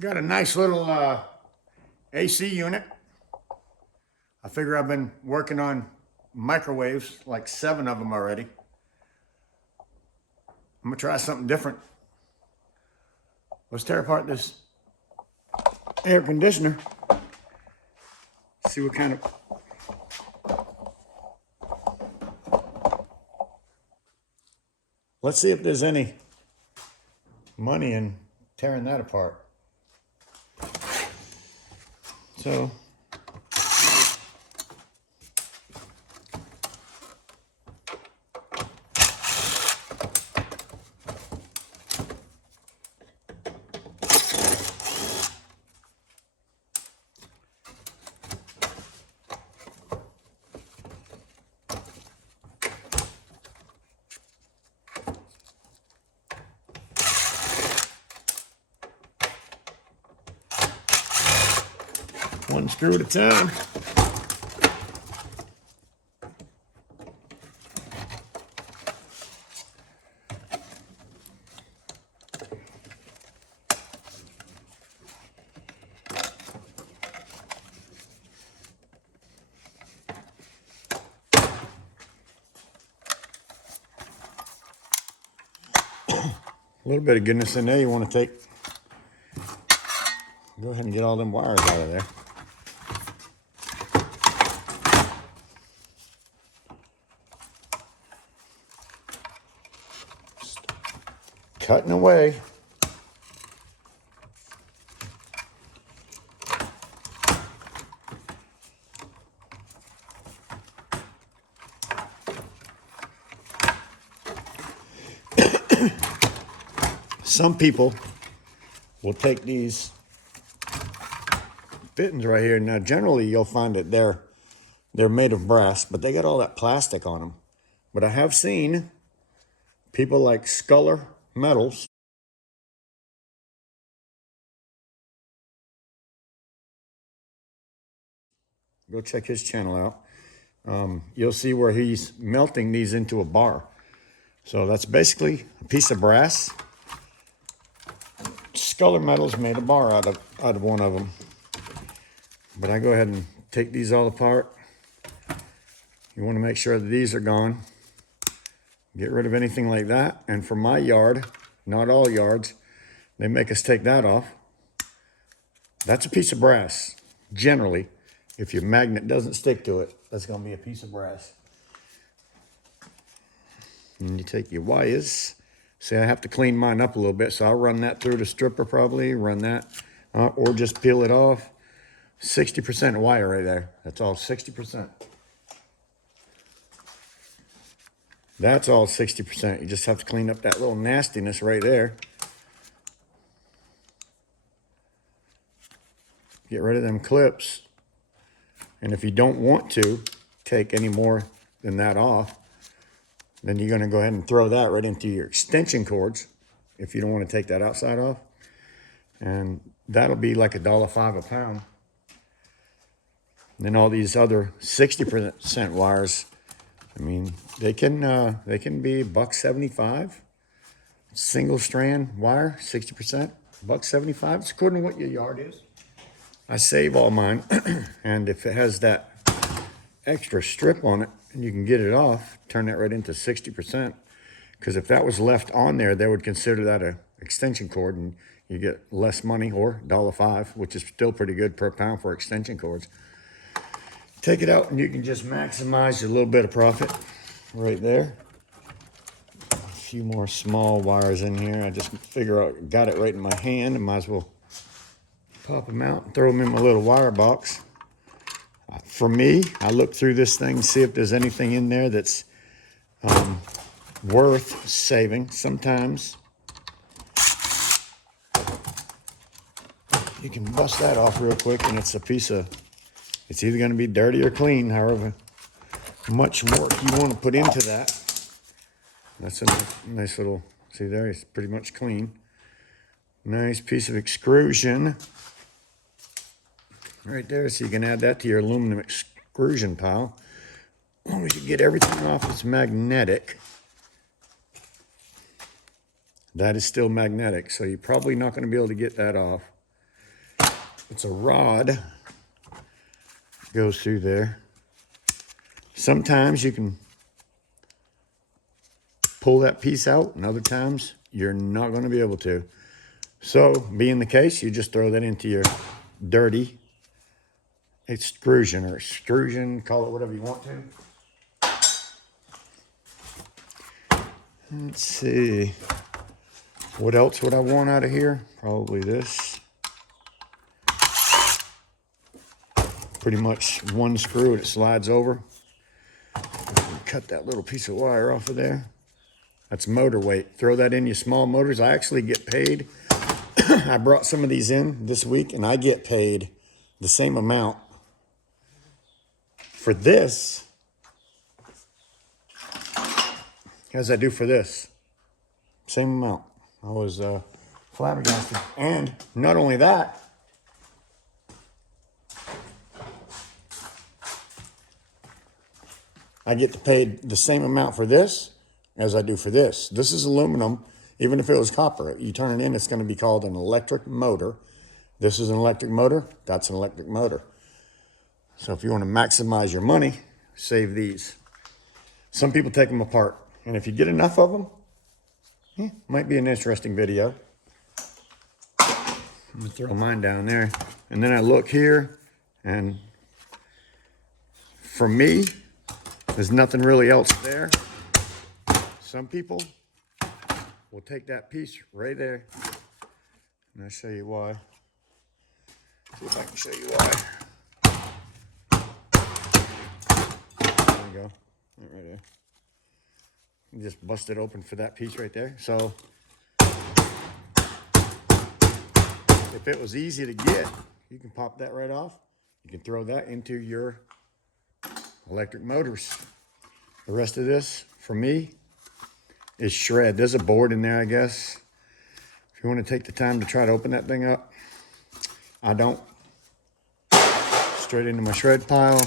Got a nice little AC unit. I figure I've been working on microwaves, like 7 of them already. I'm gonna try something different. Let's tear apart this air conditioner. See what kind of... Let's see if there's any money in tearing that apart. So, one screw at a time. A little bit of goodness in there you want to take. Go ahead and get all them wires out of there. Just cutting away. Some people will take these fittings right here. Now, generally, you'll find that they're made of brass, but they got all that plastic on them. But I have seen people like Sculler Metals. Go check his channel out. You'll see where he's melting these into a bar. So that's basically a piece of brass. Sculler Metals made a bar out of one of them. But I go ahead and take these all apart. You want to make sure that these are gone. Get rid of anything like that. And for my yard, not all yards, they make us take that off. That's a piece of brass. Generally, if your magnet doesn't stick to it, that's going to be a piece of brass. And you take your wires. See, I have to clean mine up a little bit, so I'll run that through the stripper probably, run that, or just peel it off. 60% wire right there. That's all 60%. That's all 60%. You just have to clean up that little nastiness right there. Get rid of them clips. And if you don't want to take any more than that off, then you're going to go ahead and throw that right into your extension cords if you don't want to take that outside off. And that'll be like $1.05 a pound. And then all these other 60% wires, I mean, they can be $1.75. Single strand wire, 60%, $1.75. It's according to what your yard is. I save all mine, and if it has that extra strip on it, and you can get it off, turn that right into 60%. Because if that was left on there, they would consider that an extension cord, and you get less money, or $1.05, which is still pretty good per pound for extension cords. Take it out, and you can just maximize your little bit of profit right there. A few more small wires in here. I just figure out, got it right in my hand, and might as well pop them out and throw them in my little wire box. For me, I look through this thing, see if there's anything in there that's worth saving. Sometimes you can bust that off real quick, and it's a piece of, it's either going to be dirty or clean, however much work you want to put into that. That's a nice little, see there, it's pretty much clean. Nice piece of extrusion right there, so you can add that to your aluminum extrusion pile. As long as you get everything off, it's magnetic. That is still magnetic, so you're probably not going to be able to get that off. It's a rod. Goes through there. Sometimes you can pull that piece out, and other times you're not going to be able to. So, being the case, you just throw that into your dirty extrusion, call it whatever you want to. Let's see. What else would I want out of here? Probably this. Pretty much one screw and it slides over. Cut that little piece of wire off of there. That's motor weight. Throw that in your small motors. I actually get paid. I brought some of these in this week and I get paid the same amount for this as I do for this. Same amount. I was flabbergasted. And not only that, I get paid the same amount for this as I do for this. This is aluminum. Even if it was copper, you turn it in, it's going to be called an electric motor. This is an electric motor. That's an electric motor. So if you want to maximize your money, save these. Some people take them apart. And if you get enough of them, might be an interesting video. I'm going to throw mine down there. And then I look here, and for me, there's nothing really else there. Some people will take that piece right there, and I'll show you why. See if I can show you why. There you go, right there. You just bust it open for that piece right there. So if it was easy to get, you can pop that right off. You can throw that into your electric motors. The rest of this, for me, is shred. There's a board in there, I guess. If you want to take the time to try to open that thing up, I don't. Straight into my shred pile.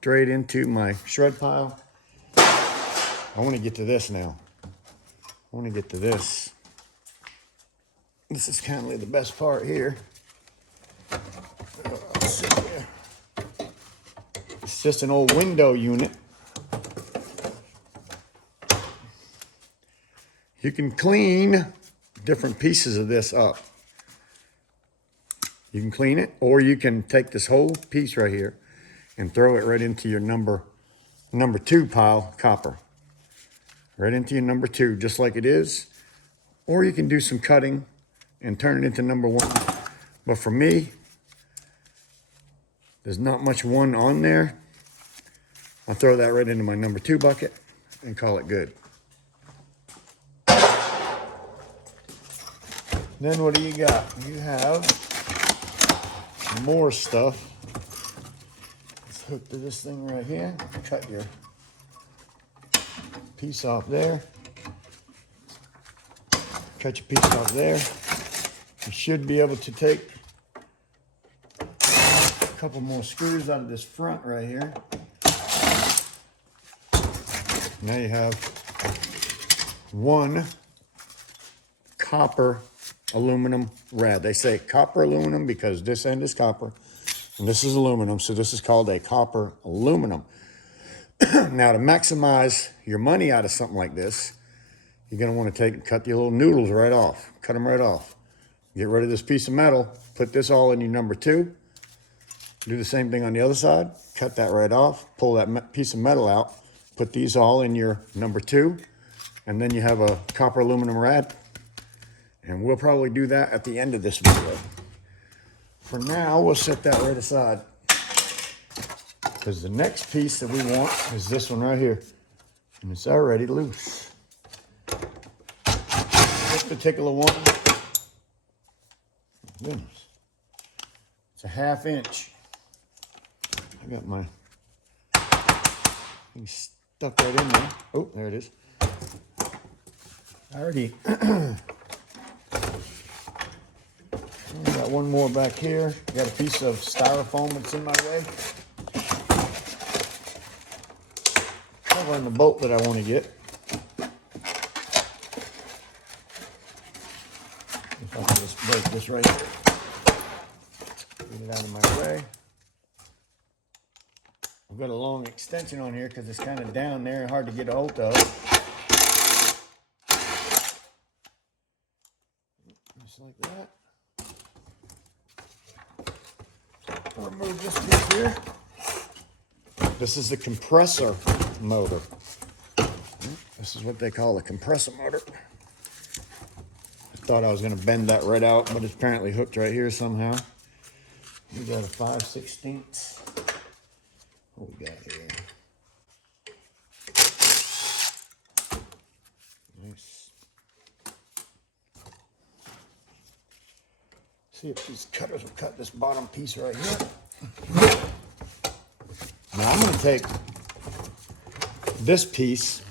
Straight into my shred pile. I want to get to this now. I want to get to this. This is kind of the best part here. It's just an old window unit. You can clean different pieces of this up. You can clean it, or you can take this whole piece right here and throw it right into your number 2 pile copper. Right into your number 2, just like it is. Or you can do some cutting and turn it into number 1. But for me, there's not much 1 on there. I'll throw that right into my number 2 bucket and call it good. Then what do you got? You have more stuff. Let's hook to this thing right here. Cut your piece off there. Cut your piece off there. You should be able to take a couple more screws out of this front right here. Now you have 1 copper aluminum rad. They say copper aluminum because this end is copper and this is aluminum, so this is called a copper aluminum. Now, to maximize your money out of something like this, you're going to want to take and cut the little noodles right off. Cut them right off. Get rid of this piece of metal. Put this all in your number 2. Do the same thing on the other side. Cut that right off. Pull that piece of metal out. Put these all in your number 2. And then you have a copper aluminum rad. And we'll probably do that at the end of this video. For now, we'll set that right aside. Because the next piece that we want is this one right here. And it's already loose. This particular one, goodness, it's a 1/2 inch. I got my thing stuck right in there. Oh, there it is. I already got one more back here. Got a piece of styrofoam that's in my way. Covering the bolt that I want to get. If I can just break this right here. Get it out of my way. I've got a long extension on here because it's kind of down there, hard to get a hold of. Just like that. I'll remove this piece here. This is the compressor motor. This is what they call a compressor motor. I thought I was going to bend that right out, but it's apparently hooked right here somehow. We got a 5/16. What we got here? Nice. See if these cutters will cut this bottom piece right here. Now I'm going to take this piece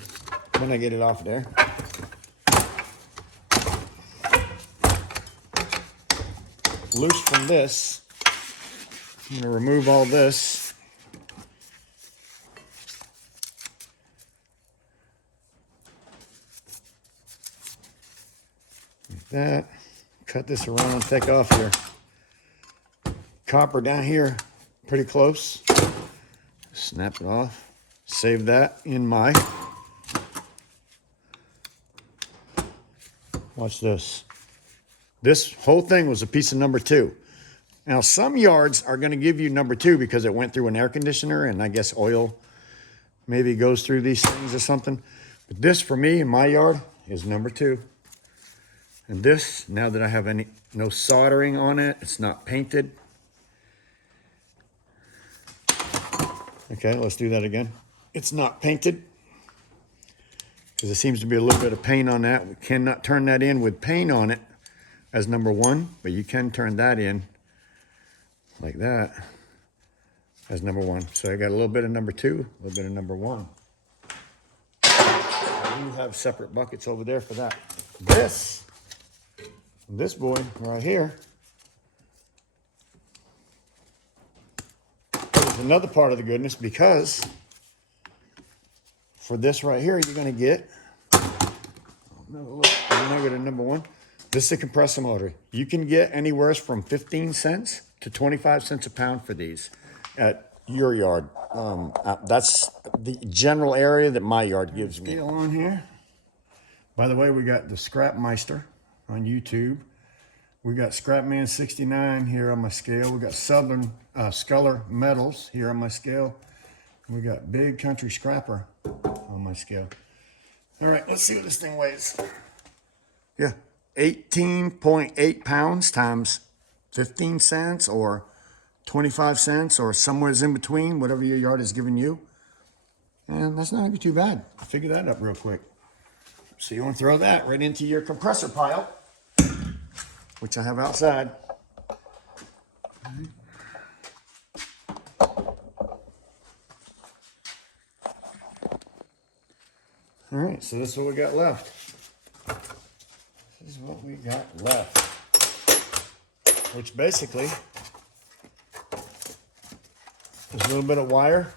when I get it off there. Loose from this. I'm going to remove all this. Like that. Cut this around, take off your copper down here pretty close. Snap it off. Save that in my. Watch this. This whole thing was a piece of number 2. Now, some yards are going to give you number 2 because it went through an air conditioner and I guess oil maybe goes through these things or something. But this, for me, in my yard, is number 2. And this, now that I have no soldering on it, it's not painted. Okay, let's do that again. It's not painted because there seems to be a little bit of paint on that. We cannot turn that in with paint on it as number 1, but you can turn that in like that as number 1. So I got a little bit of number 2, a little bit of number 1. You have separate buckets over there for that. This boy right here is another part of the goodness because for this right here, you're going to get negative number 1. This is a compressor motor. You can get anywhere from 15 cents to 25 cents a pound for these at your yard. That's the general area that my yard gives me. Scale on here. By the way, we got the Scrap Meister on YouTube. We got Scrapman 69 here on my scale. We got Southern Sculler Metals here on my scale. We got Big Country Scrapper on my scale. All right, let's see what this thing weighs. Yeah, 18.8 pounds times 15 cents or 25 cents or somewhere in between, whatever your yard is giving you. And that's not gonna be too bad. I'll figure that up real quick. So you want to throw that right into your compressor pile, which I have outside. All right, so this is what we got left. This is what we got left. Which basically is a little bit of wire,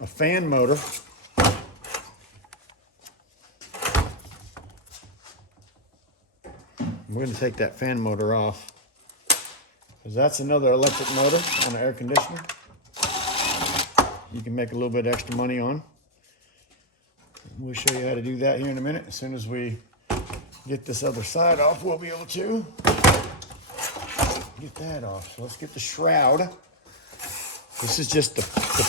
a fan motor, we're going to take that fan motor off because that's another electric motor on an air conditioner. You can make a little bit extra money on. We'll show you how to do that here in a minute. As soon as we get this other side off, we'll be able to get that off. So let's get the shroud. This is just the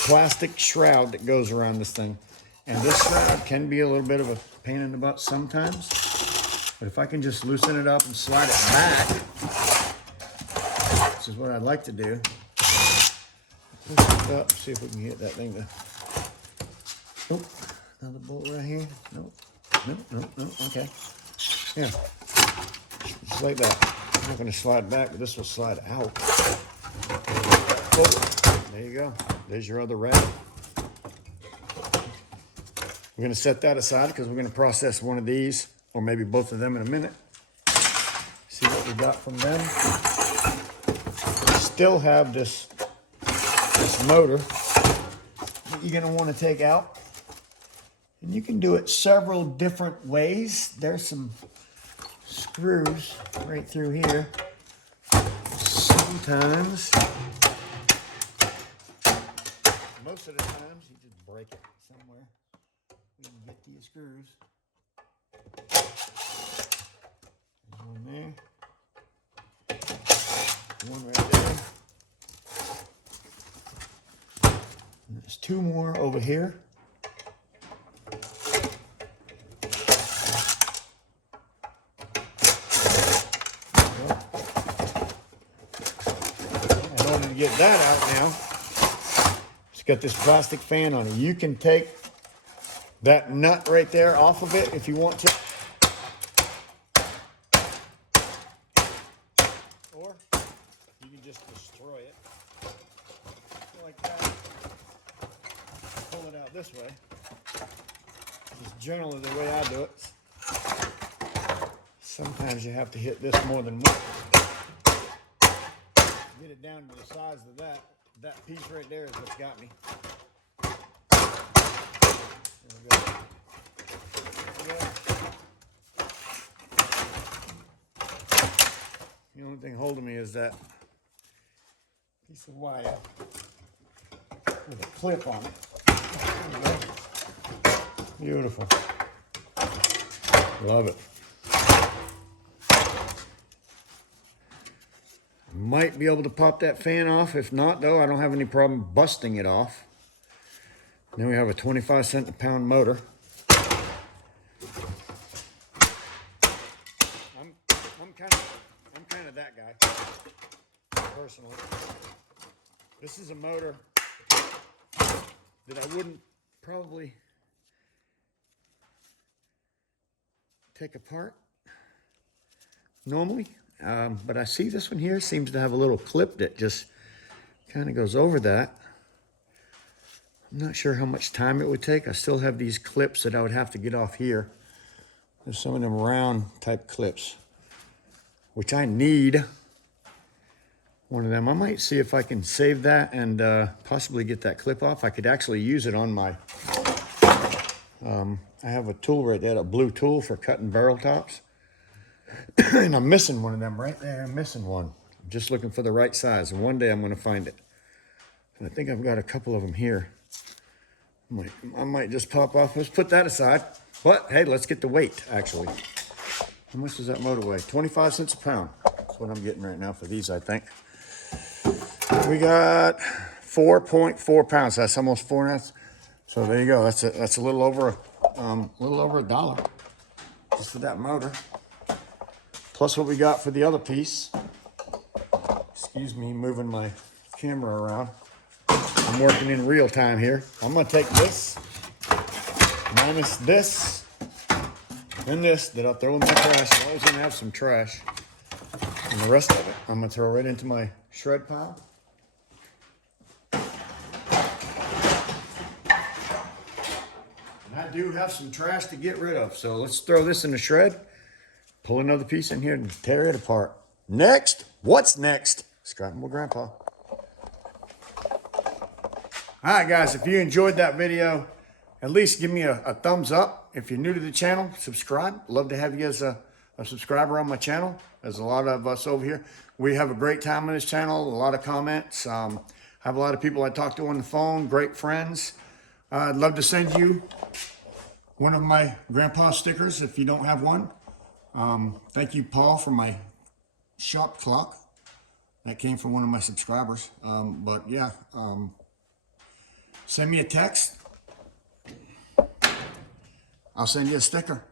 plastic shroud that goes around this thing. And this shroud can be a little bit of a pain in the butt sometimes. But if I can just loosen it up and slide it back, this is what I'd like to do. Lift it up, see if we can get that thing to... Nope, another bolt right here. Nope, nope, okay. Yeah, just like that. I'm not gonna slide back, but this will slide out. Oh, there you go. There's your other rad. We're gonna set that aside because we're gonna process one of these or maybe both of them in a minute. See what we got from them. We still have this motor that you're gonna want to take out. And you can do it several different ways. There's some screws right through here. Sometimes, most of the times, you just break it somewhere. You can get these screws. There's one there. One right there. And there's two more over here. In order to get that out now, it's got this plastic fan on it. You can take that nut right there off of it if you want to. Or you can just destroy it. Like that. Pull it out this way. Just generally the way I do it. Sometimes you have to hit this more than once. Get it down to the size of that. That piece right there is what's got me. There we go. The only thing holding me is that piece of wire with a clip on it. There we go. Beautiful. Love it. Might be able to pop that fan off. If not, though, I don't have any problem busting it off. Then we have a 25-cent a pound motor. I'm kind of that guy, personally. This is a motor that I wouldn't probably take apart normally. But I see this one here seems to have a little clip that just kind of goes over that. I'm not sure how much time it would take. I still have these clips that I would have to get off here. There's some of them round type clips, which I need one of them. I might see if I can save that and possibly get that clip off. I could actually use it on my, I have a tool right there, a blue tool for cutting barrel tops. And I'm missing one of them right there. I'm missing one. I'm just looking for the right size. And one day I'm going to find it. And I think I've got a couple of them here. I might just pop off. Let's put that aside. But, hey, let's get the weight, actually. How much does that motor weigh? 25 cents a pound. That's what I'm getting right now for these, I think. We got 4.4 pounds. That's almost 4.5. So there you go. That's a little over $1 just for that motor. Plus what we got for the other piece. Excuse me, moving my camera around. I'm working in real time here. I'm gonna take this, minus this, and this that I'll throw in my trash. I'm always gonna have some trash. And the rest of it, I'm gonna throw right into my shred pile. And I do have some trash to get rid of. So let's throw this in the shred. Pull another piece in here and tear it apart. Next, what's next? Scrapple Grandpa. All right, guys, if you enjoyed that video, at least give me a thumbs up. If you're new to the channel, subscribe. Love to have you as a subscriber on my channel. There's a lot of us over here. We have a great time on this channel, a lot of comments. I have a lot of people I talk to on the phone, great friends. I'd love to send you one of my grandpa stickers if you don't have one. Thank you, Paul, for my shop clock. That came from one of my subscribers. But yeah, send me a text. I'll send you a sticker.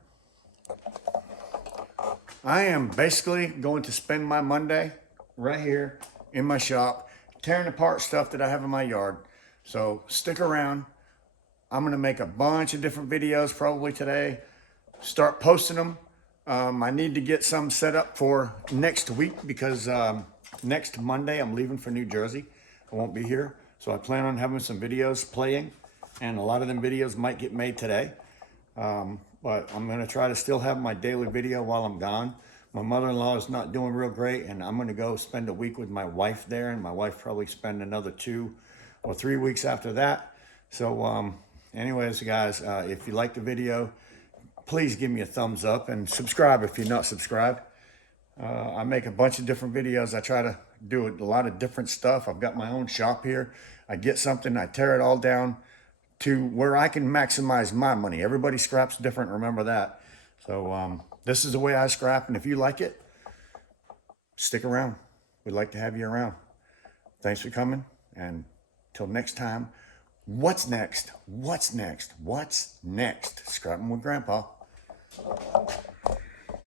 I am basically going to spend my Monday right here in my shop, tearing apart stuff that I have in my yard. So stick around. I'm going to make a bunch of different videos probably today. Start posting them. I need to get some set up for next week because next Monday I'm leaving for New Jersey. I won't be here. So I plan on having some videos playing, and a lot of them videos might get made today. But I'm going to try to still have my daily video while I'm gone. My mother-in-law is not doing real great, and I'm going to go spend a week with my wife there, and my wife probably spend another 2 or 3 weeks after that. So anyways, guys, if you like the video, please give me a thumbs up and subscribe if you're not subscribed. I make a bunch of different videos. I try to do a lot of different stuff. I've got my own shop here. I get something, I tear it all down to where I can maximize my money. Everybody scraps different, remember that. So this is the way I scrap, and if you like it, stick around. We'd like to have you around. Thanks for coming, and till next time, what's next? What's next? What's next? Scrapping with Grandpa.